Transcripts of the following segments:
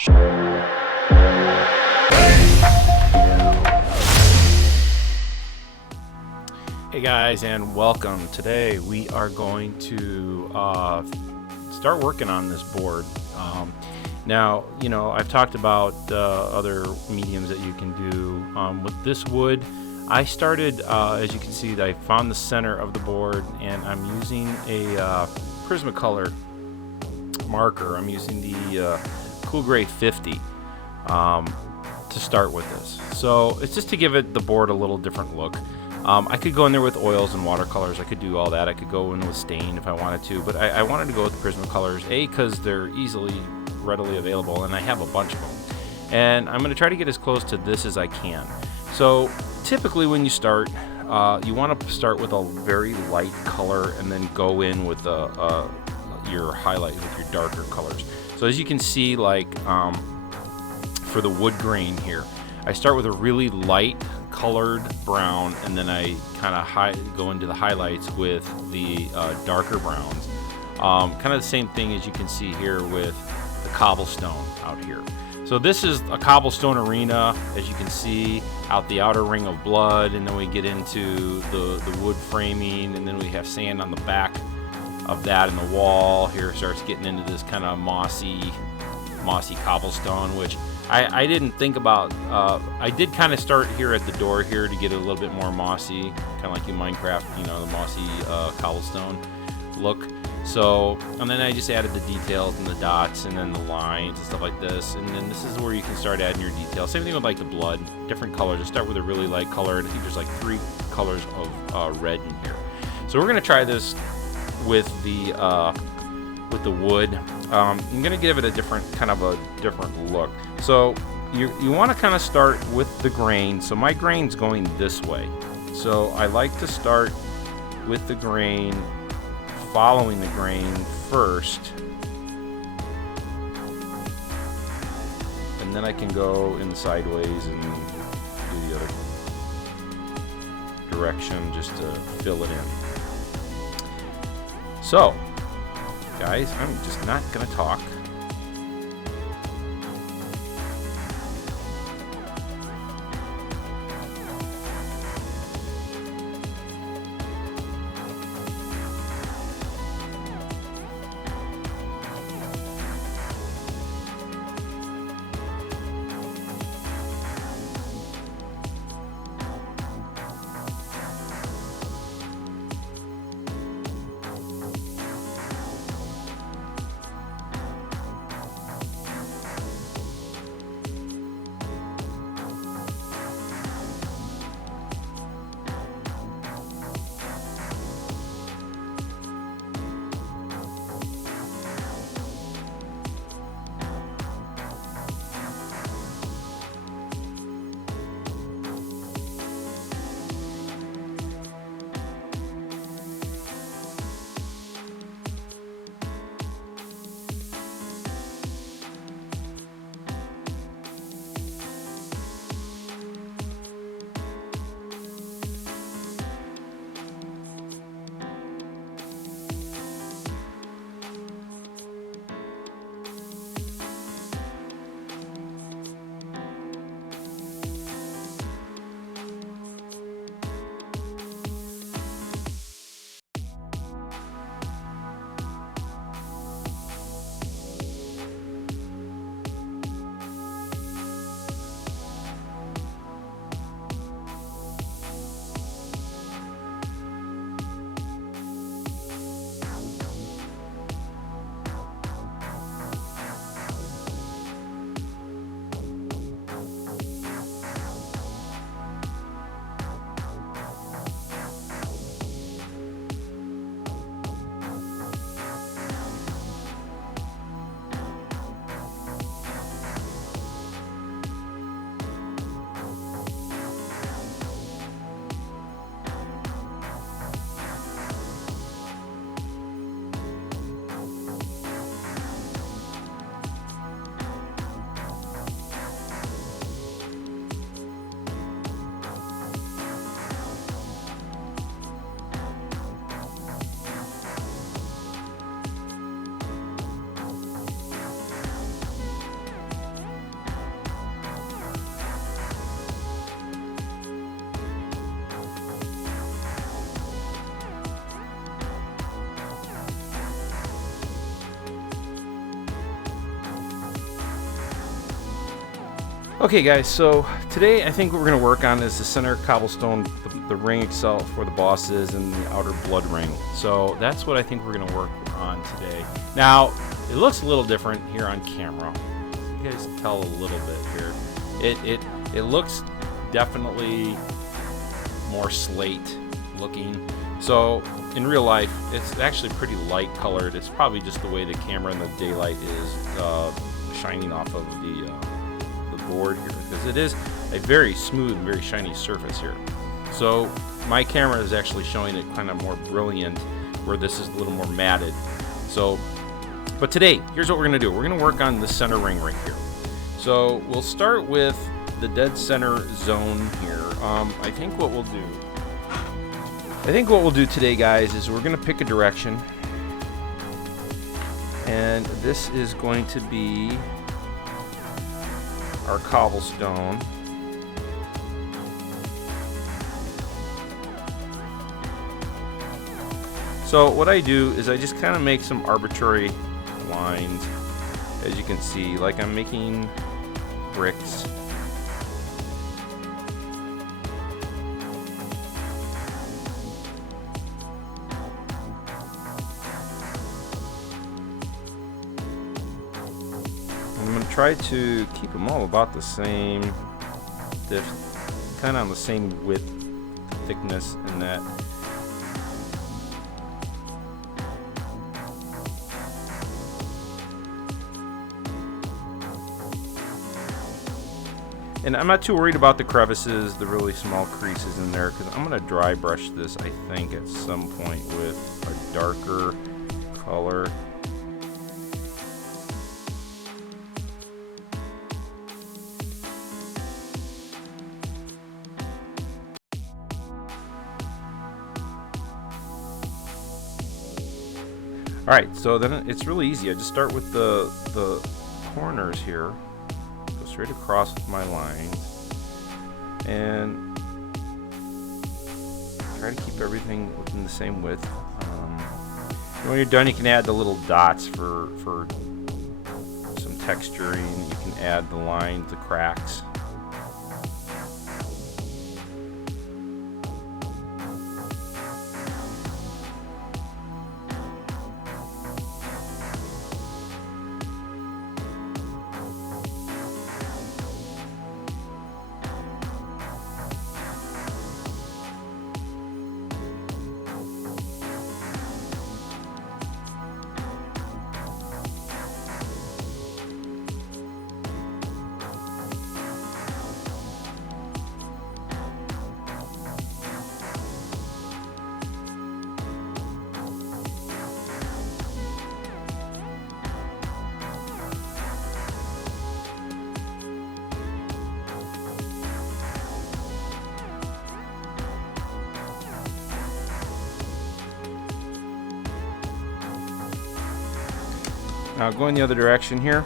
Hey guys, and welcome. Today we are going to start working on this board. Now, I've talked about other mediums that you can do with this wood. I started, as you can see, I found the center of the board, and I'm using a Prismacolor marker. I'm using the Cool Gray 50 to start with this. So it's just to give the board a little different look. I could go in there with oils and watercolors. I could do all that. I could go in with stain if I wanted to, but I wanted to go with Prismacolors, because they're readily available, and I have a bunch of them. And I'm going to try to get as close to this as I can. So typically when you start, you want to start with a very light color and then go in with your highlight with your darker colors. So as you can see, like for the wood grain here, I start with a really light colored brown, and then I kind of go into the highlights with the darker browns. Kind of the same thing as you can see here with the cobblestone out here. So this is a cobblestone arena, as you can see, out the outer ring of blood, and then we get into the wood framing, and then we have sand on the back of that, and the wall here starts getting into this kind of mossy cobblestone, which I didn't think about. I did kind of start here at the door here to get a little bit more mossy, kind of like in Minecraft, the mossy cobblestone look. So, and then I just added the details and the dots and then the lines and stuff like this. And then this is where you can start adding your details. Same thing with like the blood, different colors. I start with a really light color, and I think there's like 3 colors of red in here. So we're gonna try this with the wood. I'm gonna give it a different look. So you want to kind of start with the grain. So my grain's going this way. So I like to start with the grain, following the grain first, and then I can go in sideways and do the other direction just to fill it in. So guys, I'm just not gonna talk. Okay guys, so today I think what we're going to work on is the center cobblestone, the ring itself where the boss is, and the outer blood ring. So that's what I think we're going to work on today. Now, it looks a little different here on camera. You guys can tell a little bit here. It looks definitely more slate looking. So in real life, it's actually pretty light colored. It's probably just the way the camera and the daylight is shining off of the board here, because it is a very smooth and very shiny surface here. So my camera is actually showing it kind of more brilliant, where this is a little more matted. So, but today, here's what we're going to do. We're going to work on the center ring right here. So we'll start with the dead center zone here. I think what we'll do today, guys, is we're going to pick a direction, and this is going to be our cobblestone. So what I do is I just kind of make some arbitrary lines, as you can see, like I'm making bricks. I'm going to try to keep them all about the same, kind of on the same width, thickness, and that. And I'm not too worried about the crevices, the really small creases in there, because I'm going to dry brush this, I think, at some point with a darker color. Alright, so then it's really easy. I just start with the corners here, go straight across with my lines, and try to keep everything within the same width. And when you're done, you can add the little dots for some texturing. You can add the lines, the cracks. Now going the other direction here,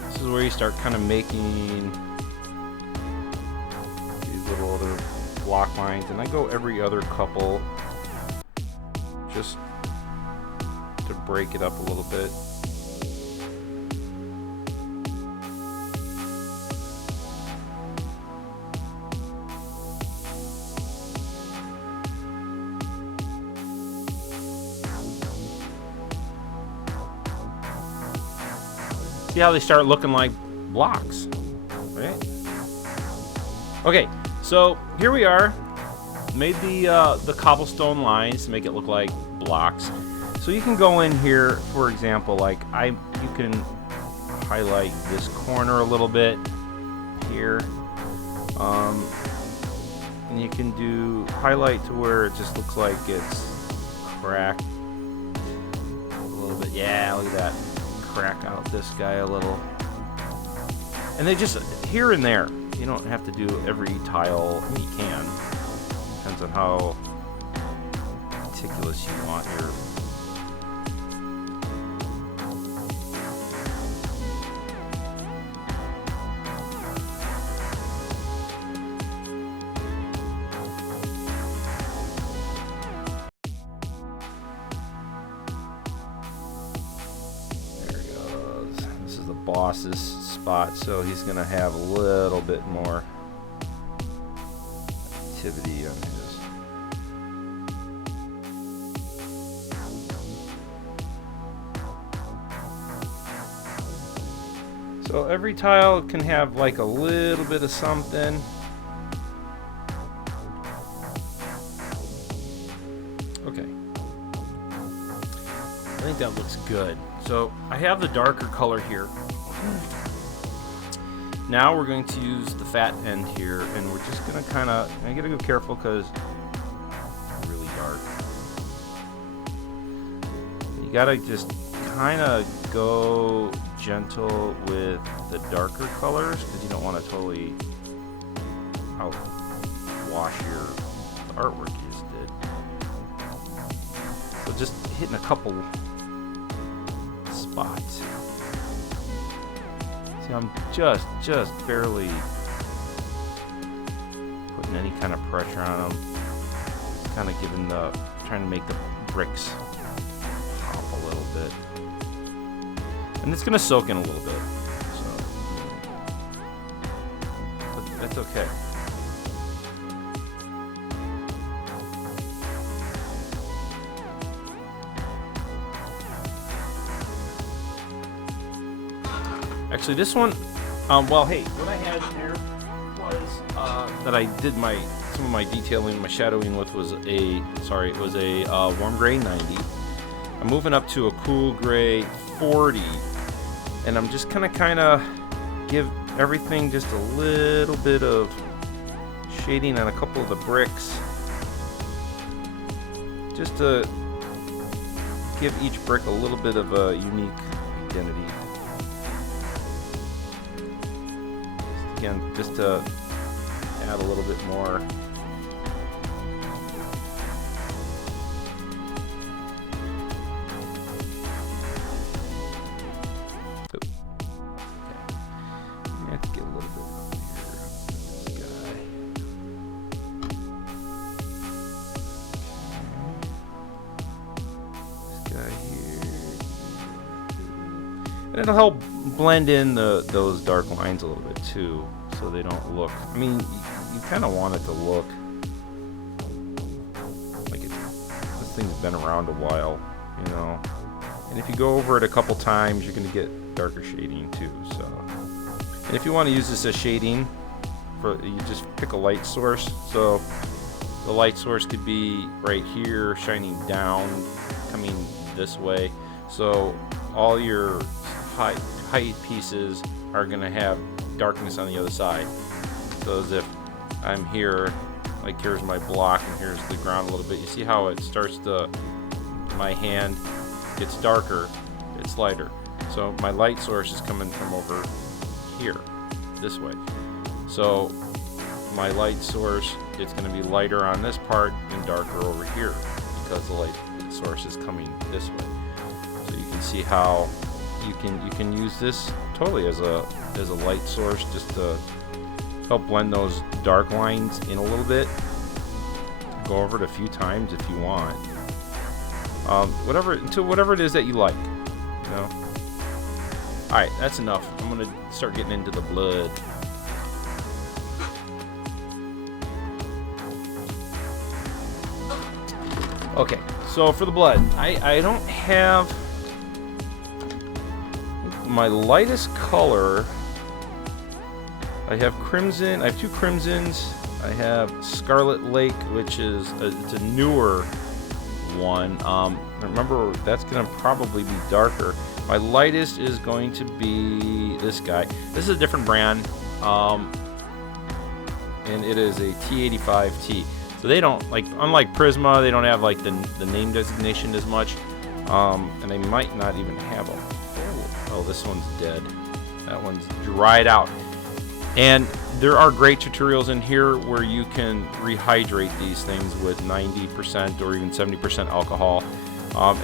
this is where you start kind of making these little other block lines, and I go every other couple just to break it up a little bit. See how they start looking like blocks, right? Okay, so here we are. Made the cobblestone lines to make it look like blocks. So you can go in here, for example, like you can highlight this corner a little bit here, and you can do highlight to where it just looks like it's cracked a little bit. Yeah, look at that. Crack out this guy a little, and they just here and there. You don't have to do every tile. I mean, you can. Depends on how meticulous you want your. is the boss's spot, so he's going to have a little bit more activity on his. So every tile can have like a little bit of something. Okay. I think that looks good. So I have the darker color here. Now we're going to use the fat end here, and we're just going to kind of, I gotta go careful because it's really dark. You gotta just kind of go gentle with the darker colors because you don't want to totally outwash your artwork you just did. So just hitting a couple spots. See, I'm just barely putting any kind of pressure on them. Kind of trying to make the bricks pop a little bit. And it's going to soak in a little bit, so but that's okay. Actually, this one, well, hey, what I had here was that I did some of my detailing, my shadowing with was a warm gray 90. I'm moving up to a cool gray 40. And I'm just gonna kind of give everything just a little bit of shading on a couple of the bricks, just to give each brick a little bit of a unique identity. Just to add a little bit more. And it'll help blend in those dark lines a little bit too, so they don't look. I mean, you kind of want it to look like this thing's been around a while, you know. And if you go over it a couple times, you're going to get darker shading too. So, and if you want to use this as shading, you just pick a light source. So the light source could be right here, shining down, coming this way. So all your height pieces are going to have darkness on the other side. So as if I'm here, like here's my block and here's the ground a little bit. You see how it starts to, my hand gets darker, it's lighter. So my light source is coming from over here, this way. So my light source, it's going to be lighter on this part and darker over here because the light source is coming this way. So you can see how you can use this totally as a light source just to help blend those dark lines in a little bit. Go over it a few times if you want. Whatever it is that you like, you know. All right, that's enough. I'm gonna start getting into the blood. Okay, so for the blood, I don't have my lightest color. I have crimson. I have two crimsons. I have Scarlet Lake, which is it's a newer one. Remember, that's going to probably be darker. My lightest is going to be this guy. This is a different brand, and it is a T85T. So they don't, like, unlike Prisma, they don't have like the name designation as much, and they might not even have them. Oh, this one's dead. That one's dried out. And there are great tutorials in here where you can rehydrate these things with 90% or even 70% alcohol.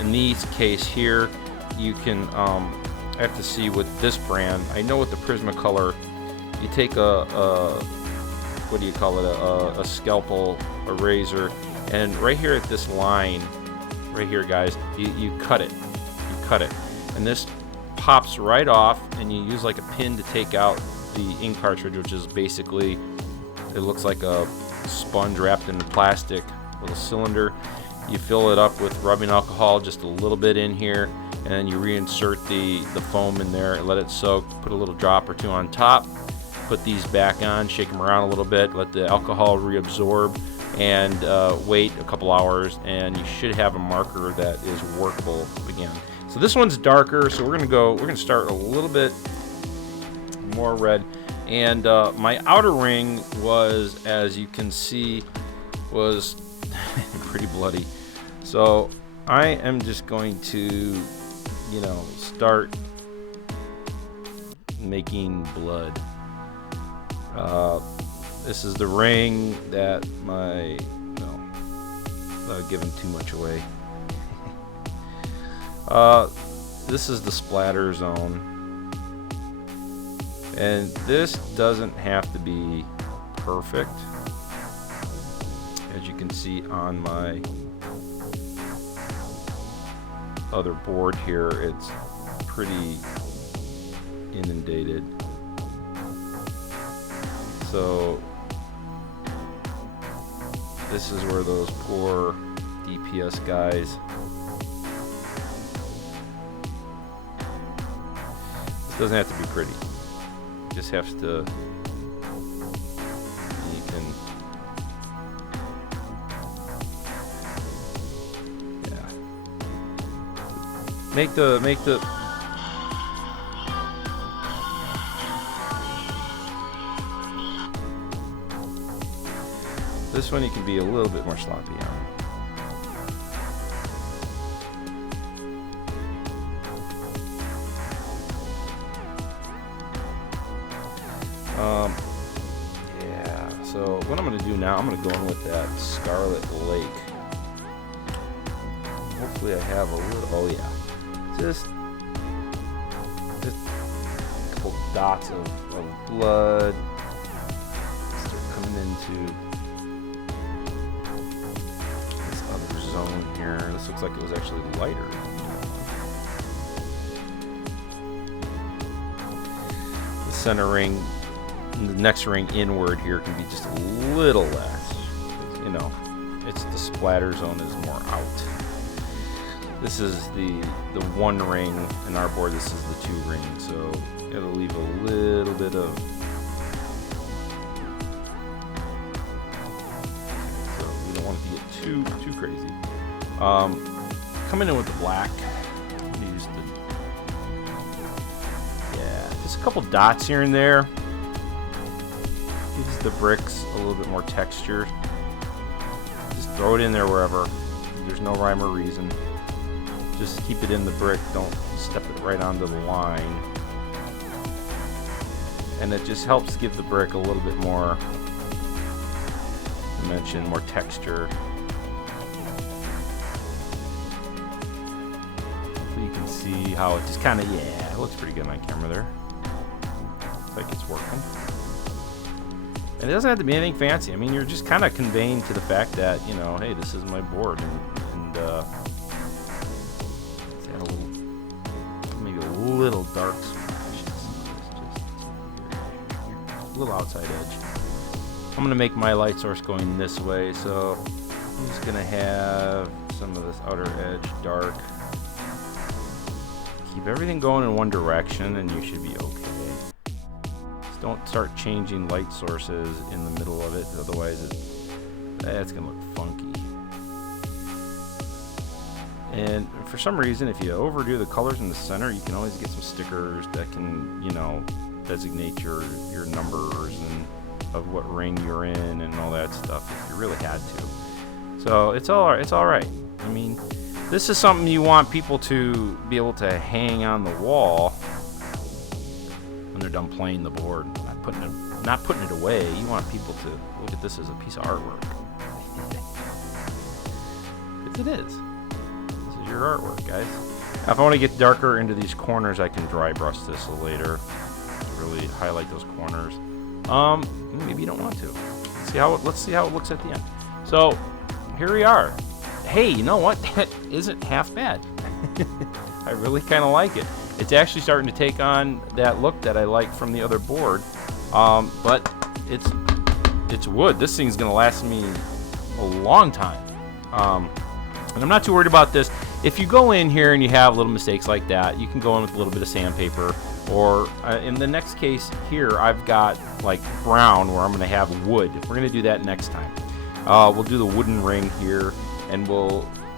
In this case here, you can, I have to see with this brand. I know with the Prismacolor, you take a what do you call it? A scalpel, a razor, and right here at this line, right here, guys, you cut it. You cut it, and this pops right off, and you use like a pin to take out the ink cartridge, which is basically, it looks like a sponge wrapped in plastic, little cylinder. You fill it up with rubbing alcohol, just a little bit in here, and then you reinsert the foam in there, let it soak, put a little drop or two on top, put these back on, shake them around a little bit, let the alcohol reabsorb, and wait a couple hours, and you should have a marker that is workable again. So this one's darker, so we're gonna start a little bit more red. And my outer ring was, as you can see, was pretty bloody. So I am just going to, start making blood. This is the ring that without giving too much away. This is the splatter zone. And this doesn't have to be perfect. As you can see on my other board here, it's pretty inundated. So this is where those poor DPS guys, this doesn't have to be pretty. It just has to, you can, yeah, make the this one you can be a little bit more sloppy on. Yeah, so what I'm going to do now, I'm going to go in with that Scarlet Lake. Hopefully I have a little, oh yeah, just a couple dots of blood. Start coming into zone here. This looks like it was actually lighter. The center ring, the next ring inward here can be just a little less. It's the splatter zone is more out. This is the one ring in our board. This is the two ring, so it'll leave a little bit of. Too crazy. Coming in with the black. Use just a couple dots here and there. Gives the bricks a little bit more texture. Just throw it in there wherever. There's no rhyme or reason. Just keep it in the brick. Don't step it right onto the line. And it just helps give the brick a little bit more dimension, more texture. See how it just kind of, it looks pretty good on camera there. Looks like it's working. And it doesn't have to be anything fancy. I mean, you're just kind of conveying to the fact that, hey, this is my board. And let's add maybe a little dark splash. Just a little outside edge. I'm going to make my light source going this way. So I'm just going to have some of this outer edge dark. Keep everything going in one direction and you should be okay. Just don't start changing light sources in the middle of it, otherwise it's going to look funky. And for some reason, if you overdo the colors in the center, you can always get some stickers that can, designate your numbers and of what ring you're in and all that stuff if you really had to. So it's all right. I mean, this is something you want people to be able to hang on the wall when they're done playing the board. Not putting it away. You want people to look at this as a piece of artwork. It is. This is your artwork, guys. Now, if I want to get darker into these corners, I can dry brush this later to really highlight those corners. Maybe you don't want to. Let's see how it looks at the end. So here we are. Hey, you know what? That isn't half bad. I really kind of like it. It's actually starting to take on that look that I like from the other board. But it's wood. This thing's going to last me a long time. And I'm not too worried about this. If you go in here and you have little mistakes like that, you can go in with a little bit of sandpaper. Or in the next case here, I've got like brown where I'm going to have wood. We're going to do that next time. We'll do the wooden ring here, and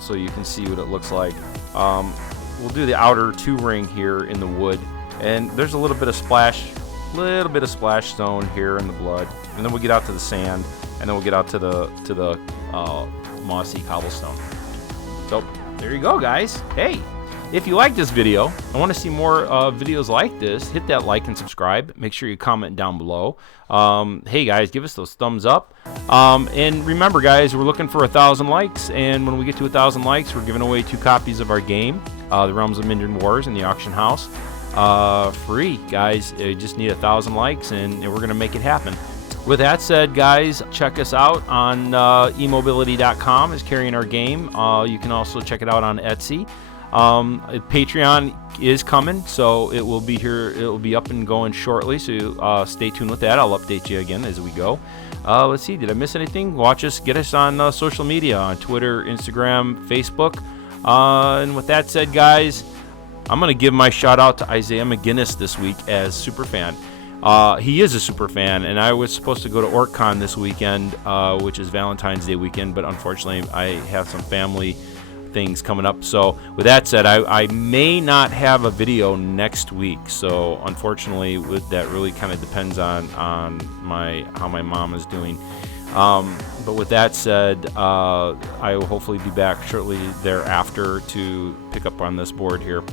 so you can see what it looks like. We'll do the outer 2 ring here in the wood, and there's a little bit of splash stone here in the blood, and then we'll get out to the sand, and then we'll get out to the mossy cobblestone. So there you go, guys. Hey, if you like this video and want to see more videos like this, hit that like and subscribe. Make sure you comment down below. Hey guys, give us those thumbs up. And remember guys, we're looking for 1,000 likes, and when we get to 1,000 likes, we're giving away 2 copies of our game, The Realms of Mindrin Wars, in the auction house. Free, guys. You just need 1,000 likes, and we're gonna make it happen. With that said, guys, check us out on eMobility.com is carrying our game. You can also check it out on Etsy. Patreon is coming, so it will be here. It will be up and going shortly, so stay tuned with that. I'll update you again as we go. Let's see, did I miss anything? Get us on social media, on Twitter, Instagram, Facebook. And with that said, guys, I'm going to give my shout out to Isaiah McGinnis this week as Superfan. He is a Superfan, and I was supposed to go to OrcCon this weekend, which is Valentine's Day weekend, but unfortunately I have some family things coming up. So with that said, I may not have a video next week. So unfortunately, that really kind of depends on how my mom is doing. But with that said, I will hopefully be back shortly thereafter to pick up on this board here.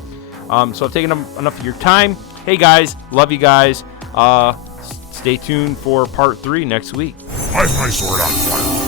So I've taken enough of your time. Hey guys, love you guys. Stay tuned for part 3 next week. Why is my sword on fire?